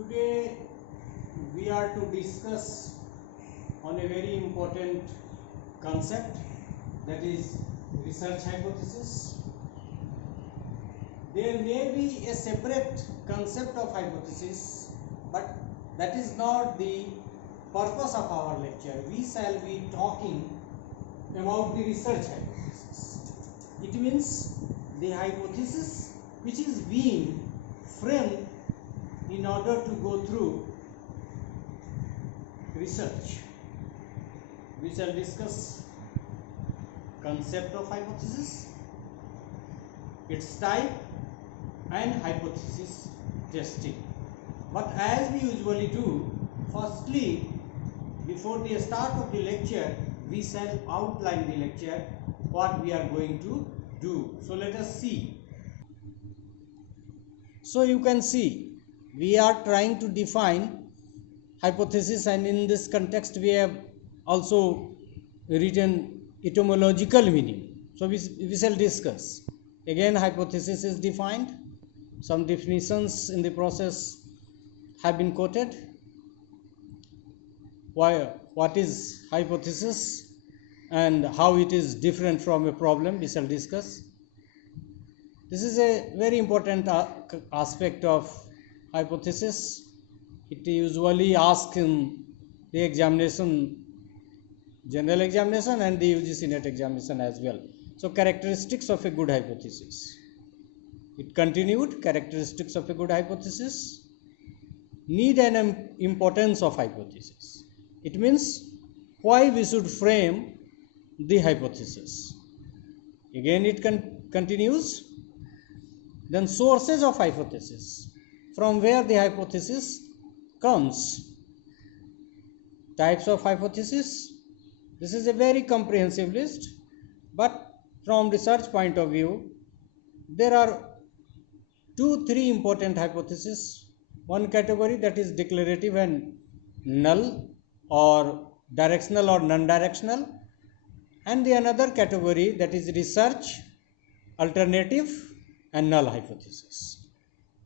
Today we are to discuss on a very important concept, that is research hypothesis. There may be a separate concept of hypothesis, but that is not the purpose of our lecture. We shall be talking about the research hypothesis. It means the hypothesis which is being framed in order to go through research. We shall discuss concept of hypothesis, its type, and hypothesis testing. But as we usually do, firstly, before the start of the lecture, we shall outline the lecture, what we are going to do. So let us see. So you can see, we are trying to define hypothesis, and in this context we have also written etymological meaning. So we shall discuss. Again, hypothesis is defined. Some definitions in the process have been quoted. What is hypothesis and how it is different from a problem, we shall discuss. This is a very important aspect of hypothesis. It usually asked in the examination, general examination, and the UGC NET examination as well. So characteristics of a good hypothesis. It continued, characteristics of a good hypothesis, need and importance of hypothesis. It means why we should frame the hypothesis. Again it continues. Then sources of hypothesis, from where the hypothesis comes. Types of hypothesis. This is a very comprehensive list, but from research point of view, there are 2-3 important hypotheses. One category, that is declarative and null, or directional or non-directional, and the another category, that is research, alternative, and null hypothesis.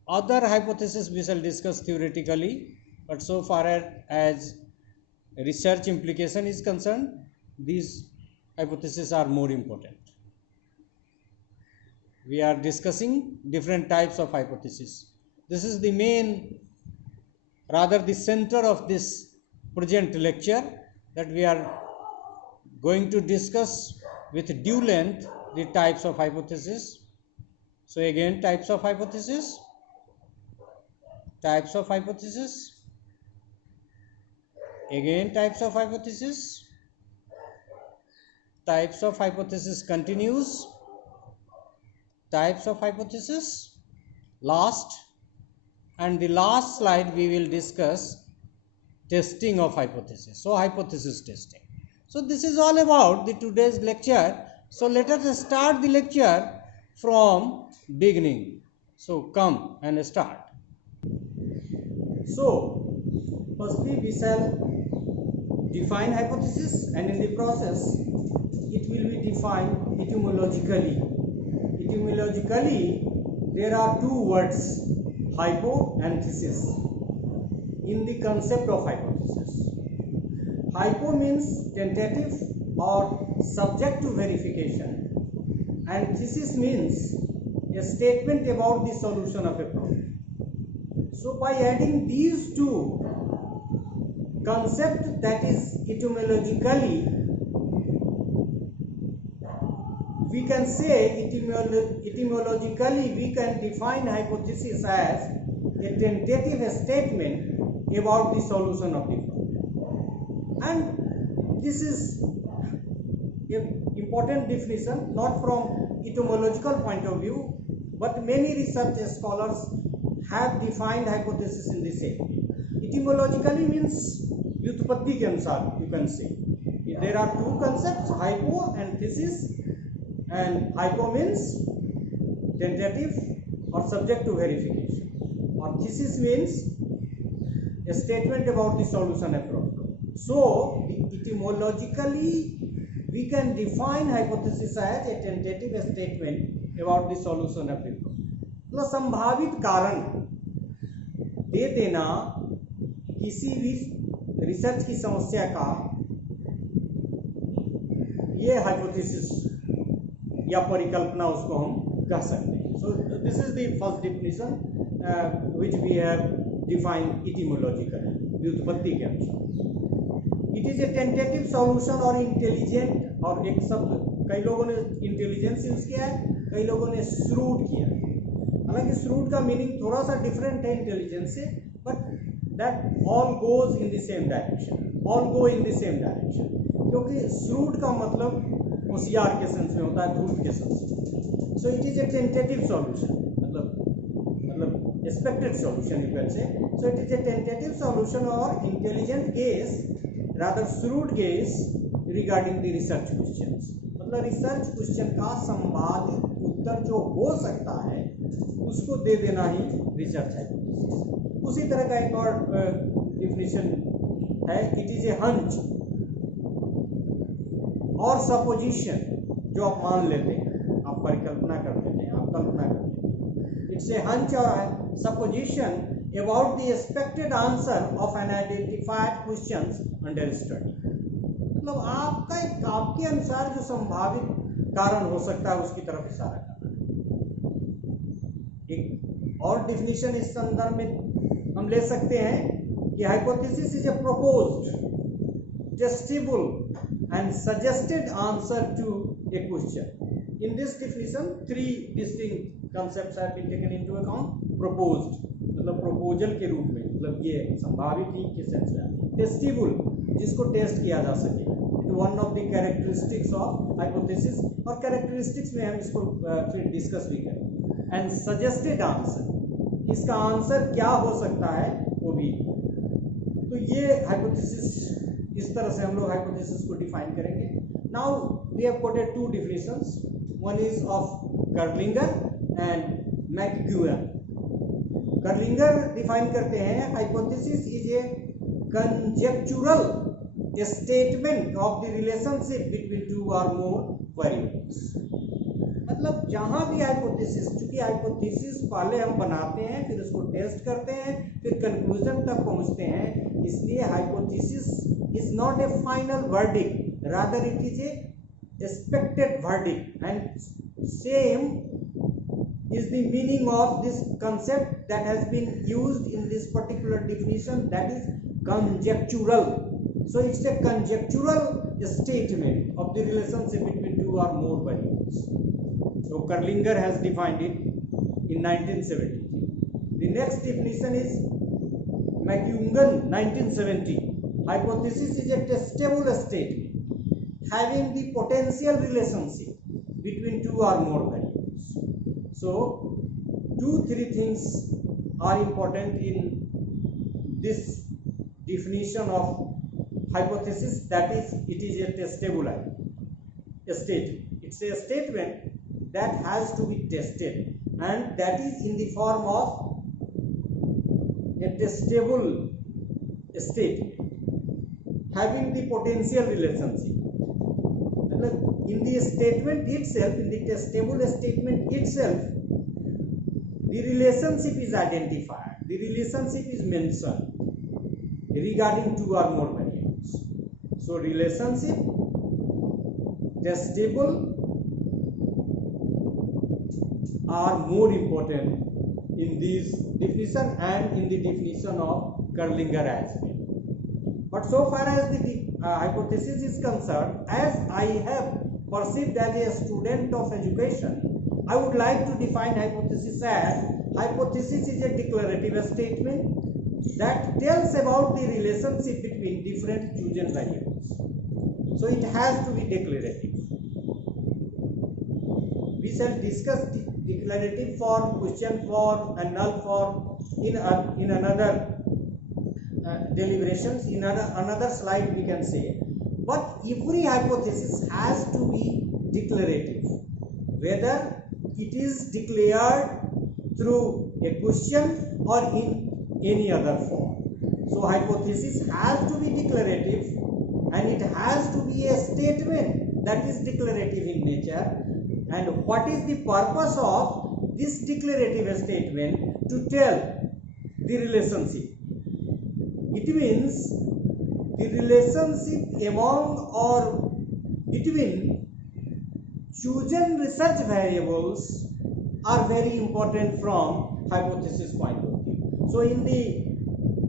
Other hypotheses we shall discuss theoretically, but so far as research implication is concerned, these hypotheses are more important. We are discussing different types of hypotheses. This is the main, rather the center of this present lecture, that we are going to discuss with due length the types of hypothesis. So again, types of hypothesis, types of hypothesis, again types of hypothesis, types of hypothesis continues, types of hypothesis, last, and the last slide we will discuss testing of hypothesis. So hypothesis testing. So this is all about the today's lecture. So let us start the lecture from beginning. So come and start. So firstly we shall define hypothesis, and in the process it will be defined etymologically. Etymologically there are two words, hypo and thesis, in the concept of hypothesis. Hypo means tentative or subject to verification, and thesis means a statement about the solution of a problem. So by adding these two concepts, that is etymologically, we can say etymologically we can define hypothesis as a tentative statement about the solution of the problem. And this is an important definition, not from etymological point of view, but many research scholars have defined hypothesis in the same way. Etymologically means vyutpatti ke anusar, you can say. There are two concepts, hypo and thesis, and hypo means tentative or subject to verification, or thesis means a statement about the solution of a problem. So etymologically we can define hypothesis as a tentative statement about the solution of the problem. मतलब संभावित कारण, दे देना किसी भी research की समस्या का, ये हाइपोथेसिस या परिकल्पना उसको हम कह सकते हैं. So this is the first definition which we have defined etymologically, व्युत्पत्ति के अनुसार. It is a tentative solution और इंटेलिजेंट, और एक शब्द कई लोगों ने इंटेलिजेंस यूज किया है, कई लोगों ने श्रूड किया है. हालांकि श्रूड का मीनिंग थोड़ा सा डिफरेंट है इंटेलिजेंस से, but that all goes in the same direction, all go in the same direction. क्योंकि श्रूड का मतलब होशियार के सेंस में होता है, धूर्त के सेंस में. So it is a tentative solution, मतलब expected solution you can say. So it is a tentative solution और intelligent guess, rather shrewd guess regarding the research questions. मतलब रिसर्च क्वेश्चन का संभावित उत्तर जो हो सकता है उसको दे देना ही रिसर्च है. उसी तरह का एक और डिफिनेशन है, इट इज ए हंच और सपोजिशन, जो आप मान लेते हैं, आप परिकल्पना कर लेते हैं, आप कल्पना कर लेते हैं. इट्स ए हंच और supposition about the expected answer of an identified questions under study. मतलब आपके अनुसार जो संभावित कारण हो सकता है उसकी तरफ इशारा करना. एक और डिफिनीशन इस संदर्भ में हम ले सकते हैं कि hypothesis is A proposed, testable and suggested answer to a question. In this definition, three distinct concepts have been taken into account. Proposed, मतलब proposal के रूप में, मतलब ये संभावित ही के सेंस में. Testable, जिसको टेस्ट किया जा सके, तो one of the characteristics of hypothesis, और characteristics में हम इसको फिर डिस्कस भी करें. And suggested answer, इसका आंसर क्या हो सकता है वो भी. तो ये हाइपोथेसिस, इस तरह से हम लोग हाइपोथेसिस को डिफाइन करेंगे. Now we have quoted two definitions, one is of Kerlinger and McGuigan. Kerlinger define करते हैं, hypothesis is a conjectural statement of the relationship between two or more variables. मतलब जहां भी हाइपोथेसिस, चूंकि हाइपोथेसिस पहले हम बनाते हैं, फिर उसको टेस्ट करते हैं, फिर कंक्लूजन तक पहुंचते हैं, इसलिए hypothesis is not a final verdict, rather it is a expected verdict, and same is the meaning of this concept that has been used in this particular definition, that is conjectural. So it's a conjectural statement of the relationship between two or more variables. So Kerlinger has defined it in 1970. The next definition is McEwen, 1970. Hypothesis is a testable statement having the potential relationship between two or more variables. So, 2-3 things are important in this definition of hypothesis, that is, it is a testable statement. It's a statement that has to be tested, and that is in the form of a testable statement having the potential relationship. In the statement itself, in the testable statement itself, the relationship is identified, the relationship is mentioned regarding two or more variables. So relationship, testable are more important in this definition and in the definition of Kerlinger as well. But so far as the hypothesis is concerned, as I have perceived as a student of education, I would like to define hypothesis as, hypothesis is a declarative statement that tells about the relationship between different chosen variables. So it has to be declarative. We shall discuss declarative form, question form and null form in another deliberations, in another slide we can say. But every hypothesis has to be declarative, whether it is declared through a question or in any other form. So hypothesis has to be declarative, and it has to be a statement that is declarative in nature. And what is the purpose of this declarative statement? To tell the relationship. It means the relationship among or between chosen research variables are very important from hypothesis point of view. So in the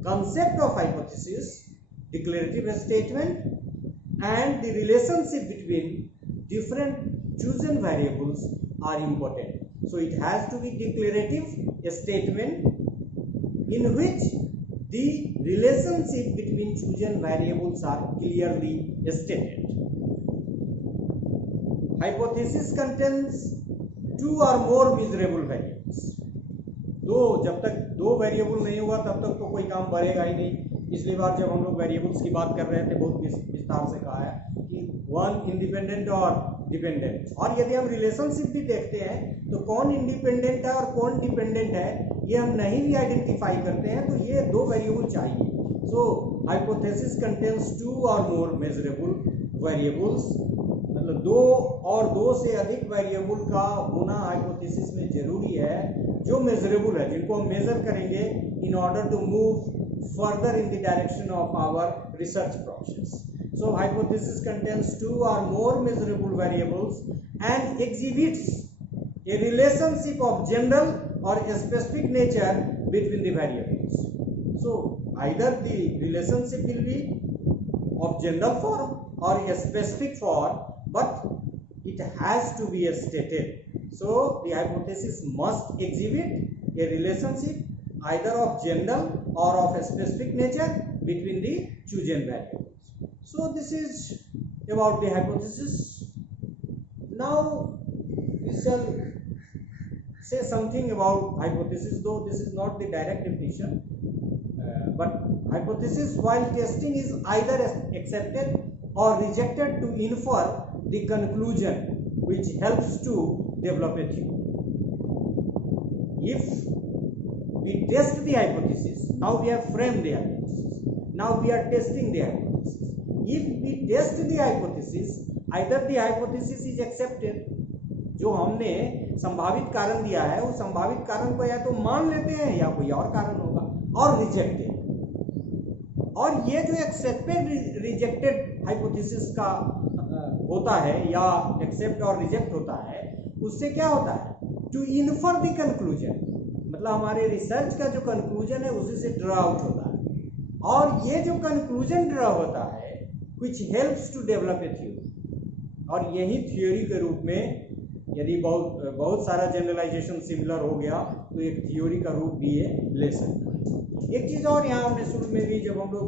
concept of hypothesis, declarative statement and the relationship between different chosen variables are important. So it has to be declarative statement in which the relationship between chosen variables are clearly stated. Hypothesis contains two or more measurable variables. जब तक दो variable नहीं हुआ तब तक तो कोई काम बढ़ेगा ही नहीं. पिछली बार जब हम लोग वेरिएबल्स की बात कर रहे थे बहुत विस्तार से कहा है कि वन इंडिपेंडेंट और डिपेंडेंट, और यदि हम रिलेशनशिप भी देखते हैं तो कौन इंडिपेंडेंट है और कौन डिपेंडेंट है ये हम नहीं भी आइडेंटिफाई करते हैं, तो ये दो वेरिएबल चाहिए. सो hypothesis contains two or more measurable variables, मतलब दो और दो से अधिक वेरिएबल का होना हाइपोथेसिस में जरूरी है जो मेजरेबल है, जिनको हम मेजर करेंगे in order to move further in the direction of our research process. So hypothesis contains two or more measurable variables and exhibits a relationship of general or specific nature between the variables. So either the relationship will be of general form or a specific form, but it has to be stated. So the hypothesis must exhibit a relationship either of general or of a specific nature between the chosen variables. So this is about the hypothesis. Now we shall say something about hypothesis, though this is not the direct definition. But hypothesis while testing is either accepted or rejected to infer the conclusion which helps to develop a theory. If we test the hypothesis, now we have framed the hypothesis, now we are testing the hypothesis. If we test the hypothesis, either the hypothesis is accepted, जो हमने संभावित कारण दिया है उस संभावित कारण को या तो मान लेते हैं या कोई और कारण होगा, और रिजेक्टेड. और ये जो एक्सेप्टेड रिजेक्टेड हाइपोथेसिस का होता है या एक्सेप्ट और रिजेक्ट होता है, उससे क्या होता है, टू इन्फर द कंक्लूजन, मतलब हमारे रिसर्च का जो कंक्लूजन है उसी से ड्रा आउट होता है. और ये जो कंक्लूजन ड्रा होता है which helps to develop a theory, और यही थ्योरी के रूप में यदि बहुत सारा जनरलाइजेशन सिमिलर हो गया तो एक थ्योरी का रूप भी ये ले सकता है. एक चीज़ और यहाँ हमने शुरू में भी जब हम लोग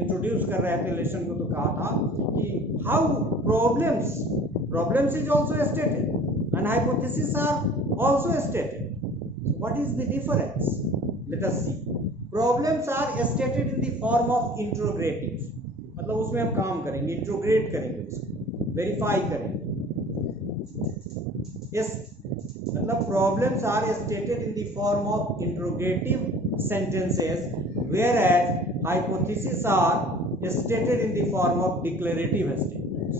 इंट्रोड्यूस कर रहे थे लेसन को तो कहा था कि how problems is also stated and hypothesis are also stated. What is the difference? Let us see. Problems are stated in the form of interrogative, मतलब उसमें हम काम करेंगे, इंट्रोग्रेट करेंगे, उसको वेरीफाई करेंगे. यस, मतलब problems are stated in the form of interrogative sentences, whereas hypothesis are stated in the form of declarative statements.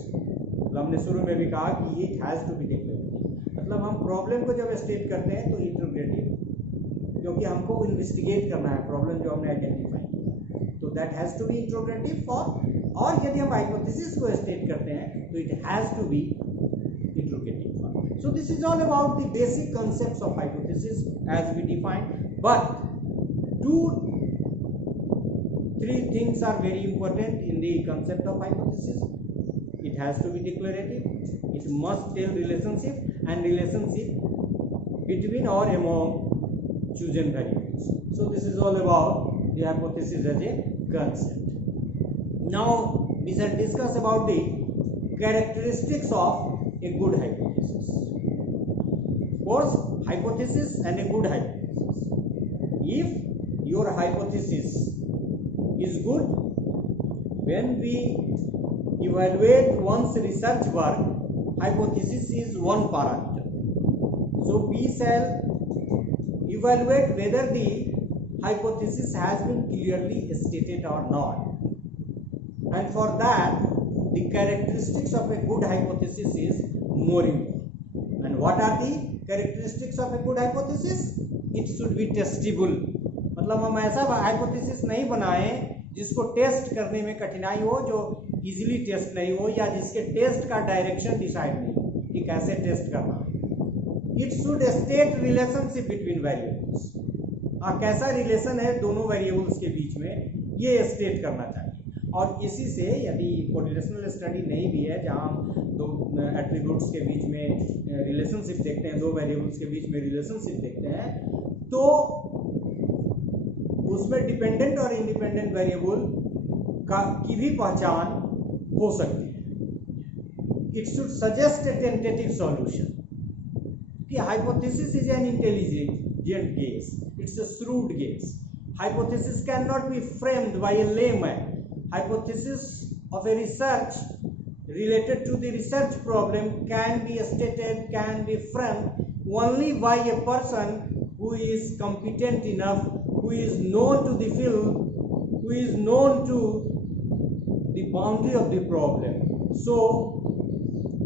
मतलब हमने शुरू में भी कहा कि it has to be declarative, मतलब हम प्रॉब्लम को जब स्टेट करते हैं तो इंट्रोगेटिव, क्योंकि हमको इन्वेस्टिगेट करना है प्रॉब्लम जो हमने आइडेंटिफाई किया, तो that has to be interrogative for. और यदि हम हाइपोथेसिस को स्टेट करते हैं तो it has to be interrogative for. So this is all about the basic concepts of hypothesis as we defined, but 2-3 things are very important in the concept of hypothesis. It has to be declarative, it must tell relationship and relationship between or among chosen variables. So this is all about the hypothesis as a concept. Now we shall discuss about the characteristics of a good hypothesis. Of course, hypothesis and a good hypothesis. If your hypothesis is good, when we evaluate one's research work, hypothesis is one parameter. So we shall evaluate whether the hypothesis has been clearly stated or not. And for that, the characteristics of a good hypothesis is more important. And what are the characteristics of a good hypothesis? It should be testable. मतलब हम ऐसा hypothesis नहीं बनाएं जिसको test करने में कठिनाई हो, जो इजीली टेस्ट नहीं हो, या जिसके टेस्ट का डायरेक्शन डिसाइड नहीं हो कि कैसे टेस्ट करना है। It should state relationship between variables, कैसा रिलेशन है दोनों वेरिएबल्स के बीच में, ये स्टेट करना चाहिए। और इसी से यदि कोरिलेशनल स्टडी नहीं भी है, जहाँ हम दो एट्रीब्यूट्स के बीच में रिलेशनशिप देखते हैं, दो वेरिएबल्स के बीच में रिलेशनशिप देखते हैं, तो उसमें डिपेंडेंट और इंडिपेंडेंट वेरिएबल की भी पहचान हो सकती है। It should suggest a tentative solution, कि hypothesis is an intelligent guess, it's a shrewd guess. Hypothesis cannot be framed by a layman. Hypothesis of a research related to the research problem can be stated, can be framed only by a person who is competent enough, who is known to the field, who is known to the boundary of the problem. So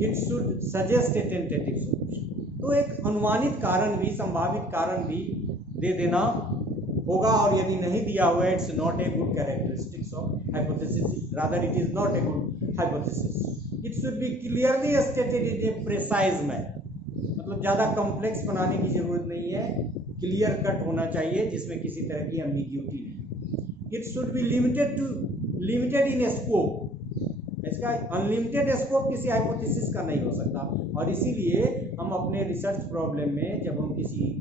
it should suggest a tentative solution. तो एक अनुमानित कारण भी, संभावित कारण भी दे देना होगा, और यदि नहीं दिया हुआ है, it's not a good characteristics of hypothesis, rather it is not a good hypothesis. It should be clearly stated in A precise manner, मतलब ज़्यादा कॉम्प्लेक्स बनाने की जरूरत नहीं है, क्लियर कट होना चाहिए जिसमें किसी तरह की एम्बिग्यूटी नहीं। It should be limited in scope, इसका अनलिमिटेड स्कोप किसी हाइपोथेसिस का नहीं हो सकता। और इसीलिए हम अपने रिसर्च प्रॉब्लम में जब हम किसी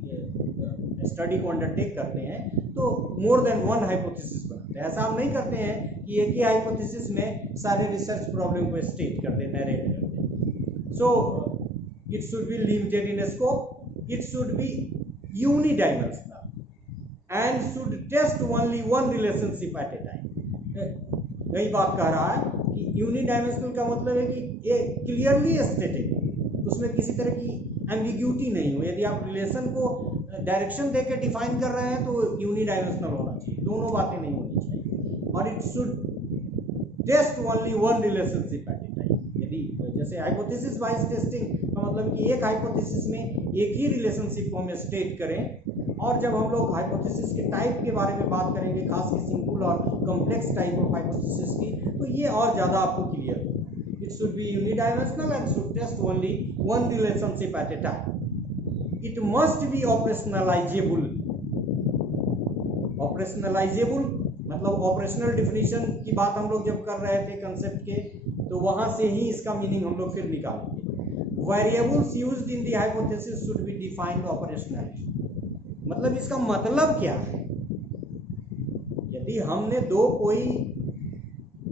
स्टडी को अंडरटेक करते हैं तो मोर देन वन हाइपोथेसिस बनाते हैं। ऐसा हम नहीं करते हैं कि एक ही हाइपोथेसिस में सारे रिसर्च प्रॉब्लम को स्टेट कर दें, नरेट कर दें। So it should be limited in scope, it should be unidimensional and should test only one relationship at a time. यही बात कह रहा है कि यूनिडायमेंशनल का मतलब है कि ये क्लियरली स्टेटेड, उसमें किसी तरह की एम्बिग्यूटी नहीं हो। यदि आप रिलेशन को डायरेक्शन देके डिफाइन कर रहे हैं तो यूनिडायमेंशनल होना चाहिए, दोनों बातें नहीं होनी चाहिए। और it should test only one relationship at a time. यदि जैसे हाइपोथेसिस वाइज टेस्टिंग का मतलब कि एक हाइपोथेसिस में एक ही रिलेशनशिप को हम स्टेट करें, और जब हम लोग हाइपोथेसिस के टाइप के बारे में बात करेंगे, खासकर सिंपल और कॉम्प्लेक्स टाइप ऑफ हाइपोथेसिस की, तो ये और ज़्यादा आपको क्लियर होगा। It should be unidimensional and should test only one relationship at a time. It must be operationalizable. Operationalizable मतलब ऑपरेशनल डिफिनीशन की बात हम लोग जब कर रहे थे कंसेप्ट के, तो वहां से ही इसका मीनिंग हम लोग फिर निकालेंगे। Variables used in the hypothesis should be defined operationally, मतलब इसका मतलब क्या है। यदि हमने दो कोई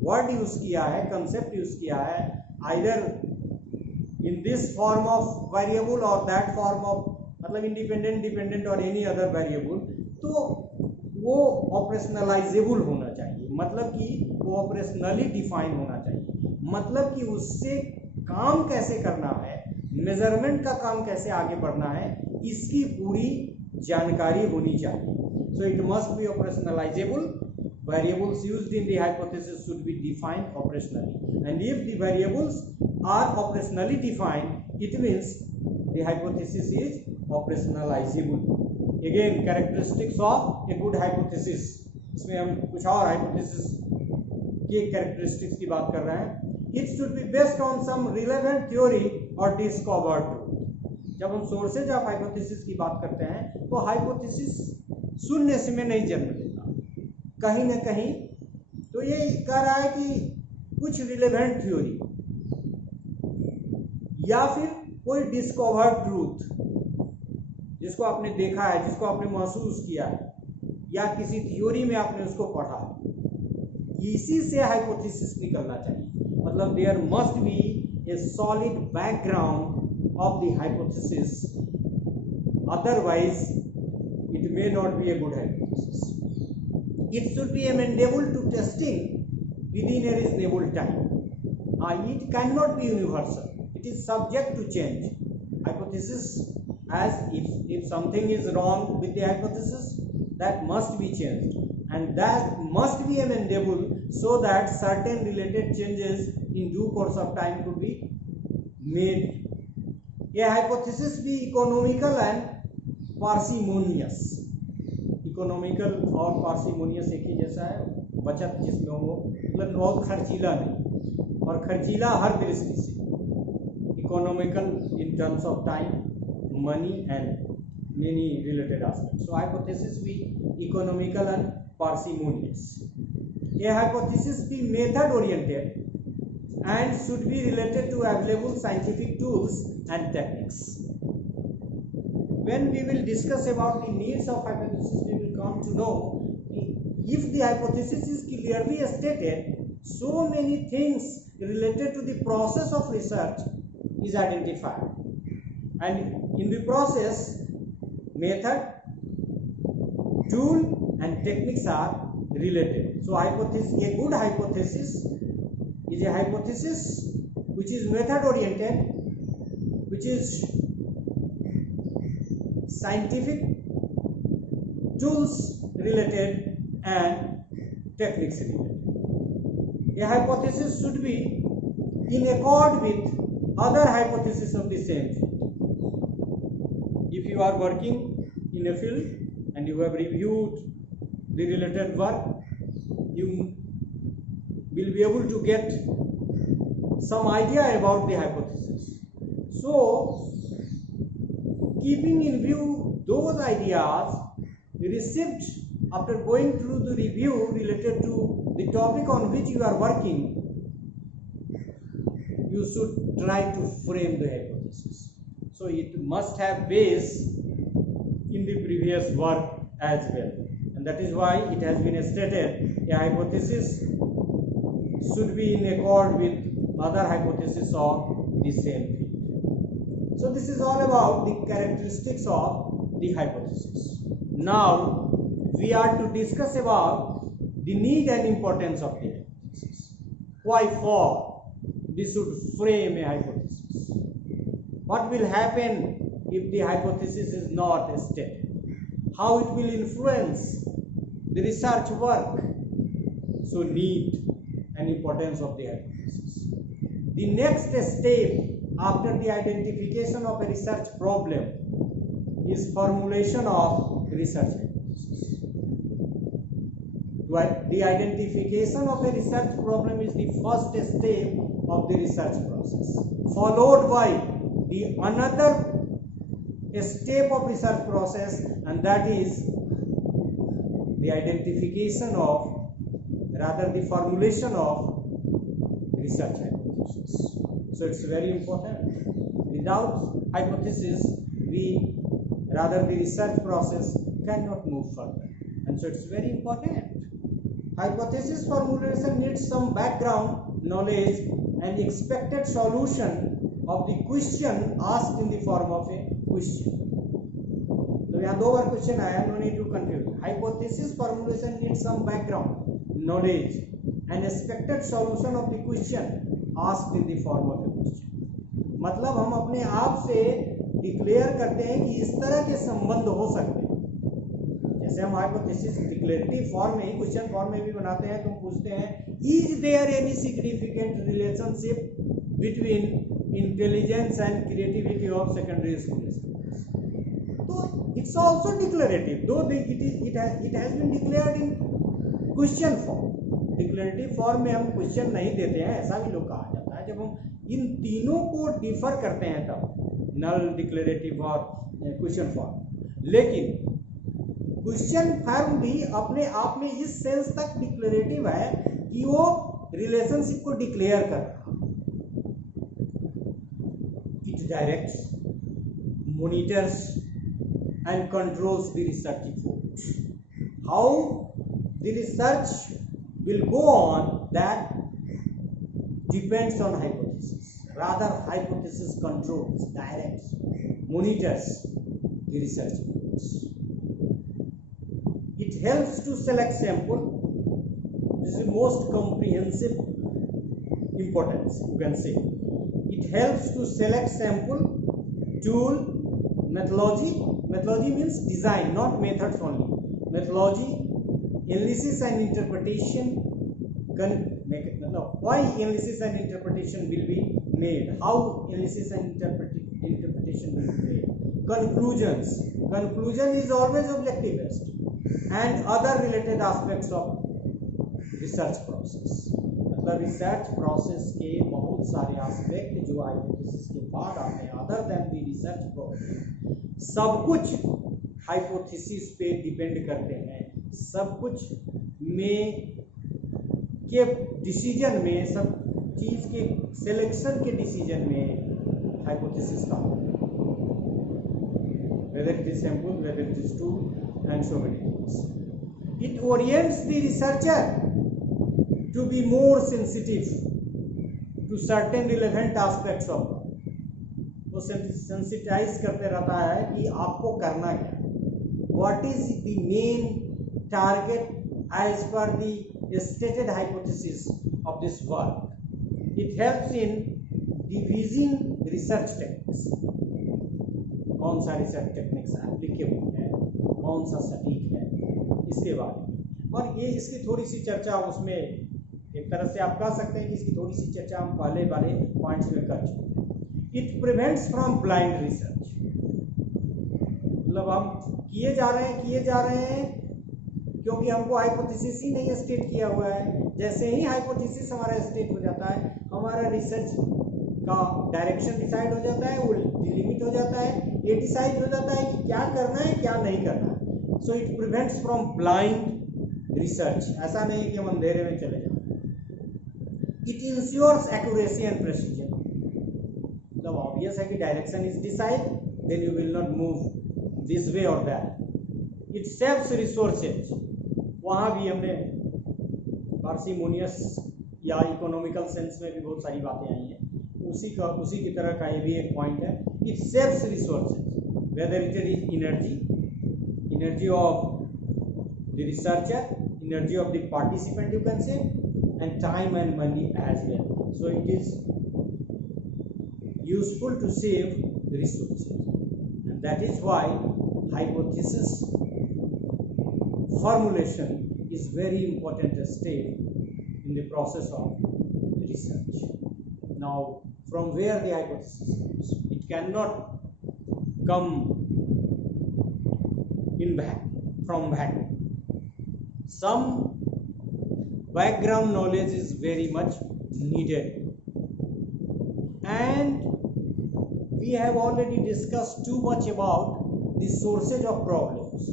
वर्ड यूज किया है, कंसेप्ट यूज किया है, either in this form of variable और दैट फॉर्म ऑफ, मतलब इंडिपेंडेंट, डिपेंडेंट और एनी अदर वेरिएबल, तो वो ऑपरेशनलाइजेबल होना चाहिए, मतलब कि वो ऑपरेशनली डिफाइन होना चाहिए, मतलब कि उससे काम कैसे करना है, मेजरमेंट का काम कैसे आगे बढ़ना है, इसकी पूरी जानकारी होनी चाहिए। So it must be operationalisable. Variables used in the hypothesis should be defined operationally, and if the variables are operationally defined, it means the hypothesis is operationalizable. Again, characteristics of a good hypothesis. इसमें हम कुछ और hypothesis के characteristics की बात कर रहे हैं। It should be based on some relevant theory or discovered truth. जब हम sources of hypothesis की बात करते हैं तो hypothesis शून्य से में नहीं जन्म लेता, कहीं ना कहीं तो ये कह रहा है कि कुछ रिलेवेंट थ्योरी या फिर कोई डिस्कवर्ड ट्रूथ, जिसको आपने देखा है, जिसको आपने महसूस किया है, या किसी थ्योरी में आपने उसको पढ़ा, इसी से हाइपोथेसिस निकलना चाहिए। मतलब there must be a solid background of the hypothesis, otherwise it may not be a good hypothesis. It should be amendable to testing within a reasonable time. It cannot be universal. It is subject to change. Hypothesis, as if something is wrong with the hypothesis, that must be changed, and that must be amendable so that certain related changes in due course of time could be made. A hypothesis be economical and parsimonious. Economical और parsimonious एक ही जैसा है, बचत जिसमें हो, मतलब बहुत खर्चीला नहीं और खर्चीला हर दृष्टि से, economical in terms of time, money and many related aspects. So hypothesis be economical and parsimonious. A hypothesis be method oriented and should be related to available scientific tools and techniques. When we will discuss about the needs of hypothesis, we will come to know if the hypothesis is clearly stated, so many things related to the process of research is identified, and in the process method, tool and techniques are related. So hypothesis, a good hypothesis is a hypothesis which is method oriented, which is scientific, tools related and techniques related. A hypothesis should be in accord with other hypotheses of the same field. If you are working in a field and you have reviewed the related work, you will be able to get some idea about the hypothesis. So, keeping in view those ideas received after going through the review related to the topic on which you are working, you should try to frame the hypothesis. So it must have base in the previous work as well, and that is why it has been stated a hypothesis should be in accord with other hypotheses of the same field. So this is all about the characteristics of the hypothesis. Now we are to discuss about the need and importance of the hypothesis. Why for we should frame a hypothesis? What will happen if the hypothesis is not stated? How it will influence the research work? So need and importance of the hypothesis. The next step after the identification of a research problem is formulation of research hypothesis. The identification of a research problem is the first step of the research process, followed by the another step of research process, and that is the identification of, rather the formulation of research hypothesis. So it's very important. Without hypothesis, the research process cannot move further, and so it's very important. Hypothesis formulation needs some background knowledge and expected solution of the question asked in the form of a question. तो यहाँ दो बार question आया, no need to confuse. Hypothesis formulation needs some background knowledge and expected solution of the question asked in the form of a question. मतलब हम अपने आप से declare करते हैं कि इस तरह के संबंध हो सकते हैं. जैसे हम हाइपोथेसिस डिक्लेरेटिव फॉर्म में ही, क्वेश्चन फॉर्म में भी बनाते हैं, तो हम पूछते हैं is there any significant relationship between intelligence and creativity of secondary school students. तो it's also declarative, though it has been declared in question form. Declarative form में हम क्वेश्चन नहीं देते हैं, ऐसा भी लोग कहा जाता है. जब हम इन तीनों को डिफर करते हैं तब नल, डिक्लेरेटिव और क्वेश्चन फॉर्म. लेकिन क्वेश्चन फॉर्म भी अपने आप में इस सेंस तक डिक्लेरेटिव है कि वो रिलेशनशिप को डिक्लेयर कर रहा है. It directs, monitors and controls the research effort. How the research will go on, that depends on hypothesis. Rather, hypothesis controls, directs, monitors the research efforts. It helps to select sample. This is the most comprehensive importance, you can say. It helps to select sample, tool, methodology. Methodology means design, not methods only. Methodology, analysis and interpretation. Why analysis and interpretation will be made, how analysis and interpretation will be made. Conclusions. Conclusion is always objective based. and other related aspects of research process. मतलब research process के बहुत सारे aspect जो hypothesis के बाद आते हैं, other than the research process, सब कुछ हाइपोथेसिस पे डिपेंड करते हैं। सब कुछ में के डिसीजन में, सब चीज़ के सिलेक्शन के डिसीजन में हाइपोथेसिस का whether it is simple, whether it is true, and so many things. It orients the researcher to be more sensitive to certain relevant aspects of law. वो सेंसिटाइज करते रहता है कि आपको करना क्या, what is the main target as per the stated hypothesis of this work. It helps in devising research techniques. कौन सा रिसर्च टेक्निक्स एप्लीकेबल है, कौन सा सटीक है, इसके बारे में। और ये इसकी थोड़ी सी चर्चा उसमें, एक तरह से आप कह सकते हैं कि इसकी थोड़ी सी चर्चा हम पहले वाले पॉइंट्स में कर चुके हैं। It prevents from blind research, मतलब हम किए जा रहे हैं क्योंकि हमको हाइपोथेसिस ही नहीं स्टेट किया हुआ है। जैसे ही हाइपोथेसिस हमारा स्टेट हो जाता है, हमारा रिसर्च का डायरेक्शन डिसाइड हो जाता है, वो डिलिमिट हो जाता है, ये डिसाइड हो जाता है कि क्या करना है क्या नहीं करना है। So it prevents from blind research, ऐसा नहीं है कि हम अंधेरे में चले जाए। It insures accuracy and precision, मतलब ऑब्वियस है कि direction is decide, then you will not move this way और दैट। इट सेव्स रिसोर्सेज, वहाँ भी हमने पार्सिमोनियस या इकोनॉमिकल सेंस में भी बहुत सारी बातें आई हैं, उसी की तरह का ये भी एक पॉइंट है। It saves resources, whether it is energy of the researcher, energy of the participant you can say, and time and money as well. So it is useful to save resources, and that is why hypothesis formulation is very important step in the process of research. Now, from where the hypothesis comes, it cannot come in from vacuum. Some background knowledge is very much needed, and we have already discussed too much about the sources of problems.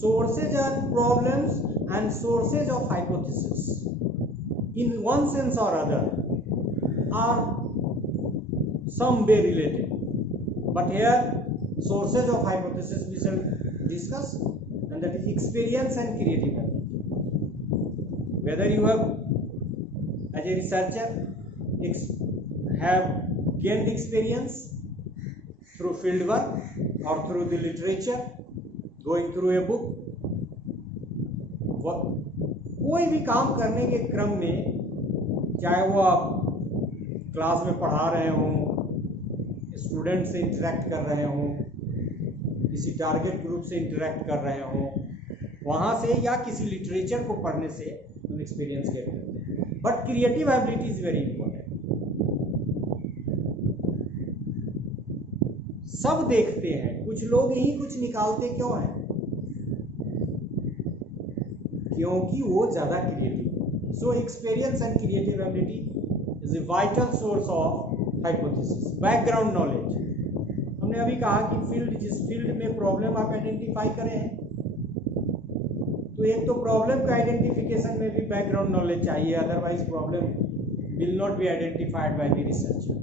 Sources and problems and sources of hypothesis, in one sense or other, are some way related. But here, sources of hypothesis we shall discuss, and that is experience and creativity. Whether you have, as a researcher, have gained experience through field work or through the literature, going through a book, कोई भी काम करने के क्रम में, चाहे वो आप क्लास में पढ़ा रहे हों, स्टूडेंट से इंटरेक्ट कर रहे हों, किसी टारगेट ग्रुप से इंटरेक्ट कर रहे हों, वहाँ से या किसी लिटरेचर को पढ़ने से हम एक्सपीरियंस गेट करते हैं। But creative ability is very important. सब देखते हैं, कुछ लोग ही कुछ निकालते क्यों हैं? क्योंकि वो ज्यादा creative. So experience and creative ability is a vital source of hypothesis. Background knowledge, हमने अभी कहा कि जिस फील्ड में प्रॉब्लम आप आइडेंटिफाई करें हैं, तो एक तो प्रॉब्लम का आइडेंटिफिकेशन में भी बैकग्राउंड नॉलेज चाहिए, otherwise problem will not be identified by the researcher.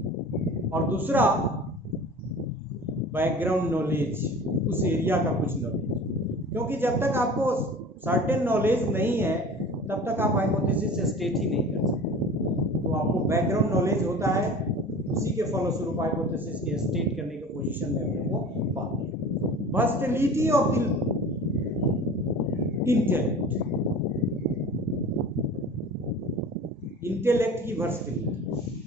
और दूसरा, बैकग्राउंड नॉलेज, उस एरिया का कुछ नॉलेज, क्योंकि जब तक आपको सर्टेन नॉलेज नहीं है तब तक आप हाइपोथेसिस स्टेट ही नहीं कर सकते। तो आपको बैकग्राउंड नॉलेज होता है, उसी के फलस्वरूप हाइपोथेसिस के स्टेट करने के पोजीशन में अपने को पाते हैं। वर्सटिलिटी ऑफ द इंटेलेक्ट की वर्सटिलिटी,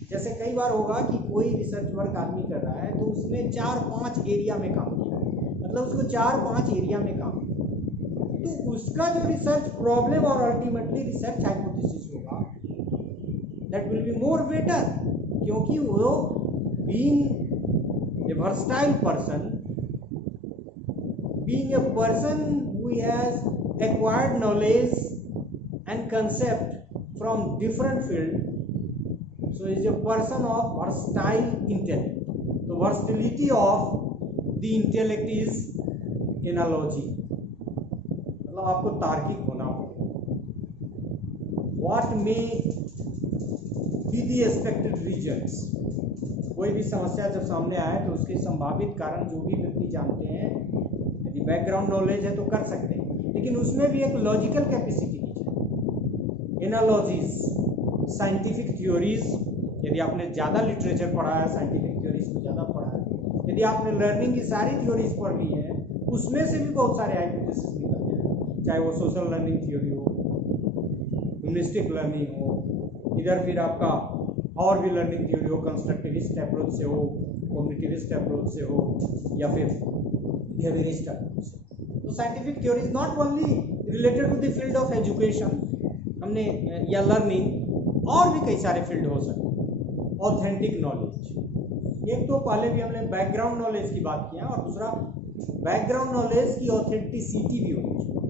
जैसे कई बार होगा कि कोई रिसर्च वर्क आदमी कर रहा है तो उसने 4-5 एरिया में काम किया, मतलब उसको 4-5 एरिया में काम किया, तो उसका जो रिसर्च प्रॉब्लम और अल्टीमेटली रिसर्च हाइपोथेसिस होगा, that will be more better, क्योंकि वो being a versatile person, being a person who has acquired knowledge and concept from different field, so is a person of versatile intellect. The versatility of the intellect is analogy, मतलब आपको तार्किक होना पड़ेगा. What may be the expected results? कोई भी समस्या जब सामने आए तो उसके संभावित कारण जो भी व्यक्ति जानते हैं, यदि बैकग्राउंड नॉलेज है तो कर सकते हैं, लेकिन उसमें भी एक लॉजिकल कैपेसिटी की चाहिए. एनालॉजीज, साइंटिफिक थ्योरीज, यदि आपने ज़्यादा लिटरेचर पढ़ा है, साइंटिफिक थ्योरीज को ज़्यादा पढ़ा है, यदि आपने लर्निंग की सारी थ्योरीज पढ़ ली है, उसमें से भी बहुत सारे हाइपोथेसिस निकलते हैं, चाहे वो सोशल लर्निंग थ्योरी हो, ह्यूमनिस्टिक लर्निंग हो, इधर फिर आपका और भी लर्निंग थ्योरी हो, कंस्ट्रक्टिविस्ट अप्रोच से हो, कॉग्निटिविस्ट अप्रोच से हो, या फिर बिहेवियरिस्ट अप्रोच से. तो scientific theory is not only related to the field of education, हमने या लर्निंग, और भी कई सारे फील्ड हो सकते हैं. ऑथेंटिक नॉलेज, एक तो पहले भी हमने बैकग्राउंड नॉलेज की बात किया, और दूसरा बैकग्राउंड नॉलेज की ऑथेंटिसिटी भी होनी चाहिए.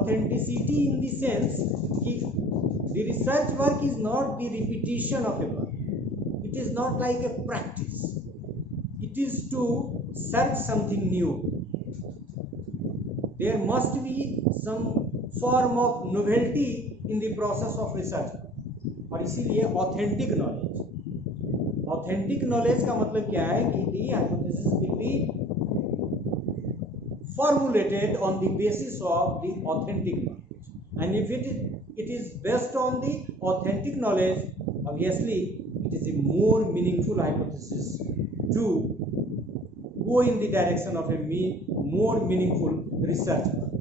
ऑथेंटिसिटी इन द सेंस कि the research work is not the repetition of a work, it is not like a practice, it is to search something new. There must be some form of novelty in the process of research, और इसीलिए authentic knowledge का मतलब क्या है कि the hypothesis will be formulated on the basis of the authentic knowledge, and if it is based on the authentic knowledge, obviously it is a more meaningful hypothesis to go in the direction of a more meaningful research work.